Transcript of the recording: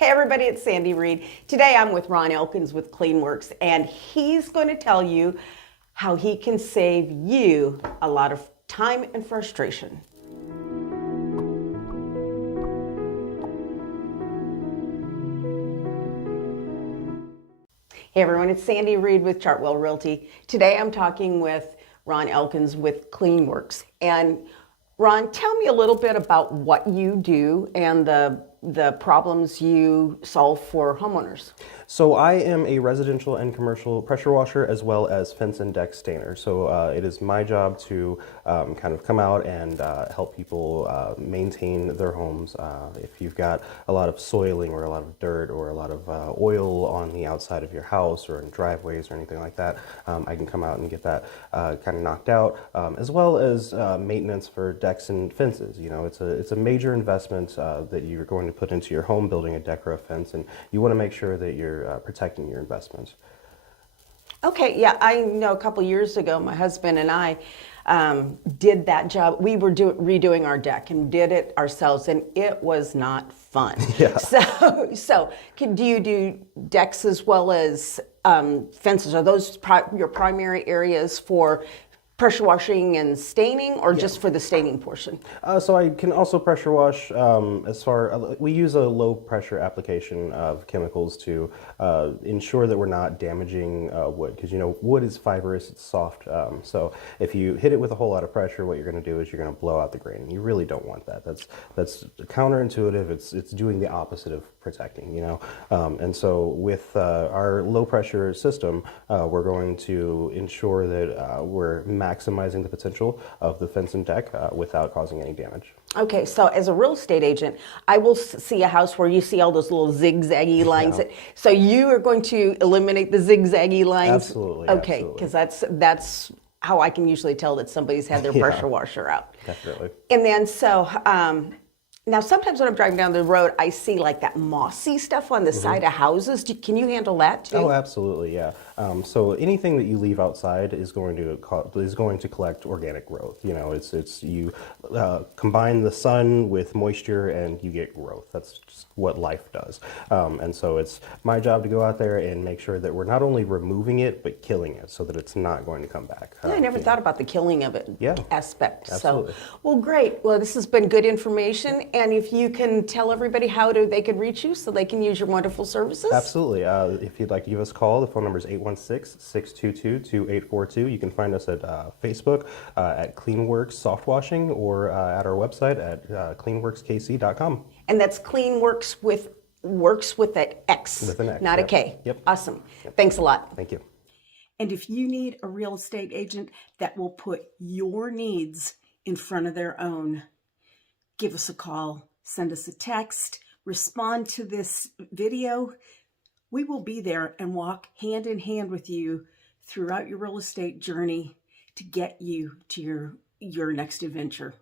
Hey everybody, it's Sandy Reed. Today I'm with Ron Elkins with CleanWorks, and he's going to tell you how he can save you a lot of time and frustration. Hey everyone, it's Sandy Reed with Chartwell Realty. Today I'm talking with Ron Elkins with CleanWorks. And Ron, tell me a little bit about what you do and the problems you solve for homeowners. So I am a residential and commercial pressure washer as well as fence and deck stainer. So it is my job to kind of come out and help people maintain their homes. If you've got a lot of soiling or a lot of dirt or a lot of oil on the outside of your house or in driveways or anything like that, I can come out and get that kind of knocked out, as well as maintenance for decks and fences. You know, it's a major investment that you're going to put into your home, building a deck or a fence, and you want to make sure that you're protecting your investment. Okay, yeah, I know a couple years ago, my husband and I did that job. We were redoing our deck and did it ourselves, and it was not fun. Yeah. So do you do decks as well as fences? Are those your primary areas for pressure washing and staining, or just for the staining portion? So I can also pressure wash. We use a low pressure application of chemicals to ensure that we're not damaging wood, because you know wood is fibrous, it's soft. So if you hit it with a whole lot of pressure, what you're going to do is you're going to blow out the grain, and you really don't want that. That's counterintuitive. It's doing the opposite of protecting, you know. And so with our low pressure system, we're going to ensure that we're maximizing the potential of the fence and deck without causing any damage. Okay, so as a real estate agent, I will see a house where you see all those little zigzaggy lines. Yeah. So you are going to eliminate the zigzaggy lines? Absolutely. Okay, absolutely. because that's how I can usually tell that somebody's had their pressure washer out. Definitely. And then now sometimes when I'm driving down the road, I see like that mossy stuff on the side of houses. Can you handle that too? Oh, absolutely, yeah. So anything that you leave outside is going to collect organic growth. You know, you combine the sun with moisture and you get growth. That's just what life does. And so it's my job to go out there and make sure that we're not only removing it but killing it so that it's not going to come back. Yeah, I never thought about the killing of it aspect. Absolutely. So, well, great. Well, this has been good information. And if you can tell everybody how they could reach you so they can use your wonderful services. Absolutely. If you'd like to give us a call, the phone number is 816-622-2842. You can find us at Facebook at CleanWorks Soft Washing or at our website at cleanworkskc.com. And that's CleanWorks works with an X, With an X, not a yep. K. Yep. Awesome. Yep. Thanks a lot. Thank you. And if you need a real estate agent that will put your needs in front of their own, give us a call, send us a text, respond to this video. We will be there and walk hand in hand with you throughout your real estate journey to get you to your next adventure.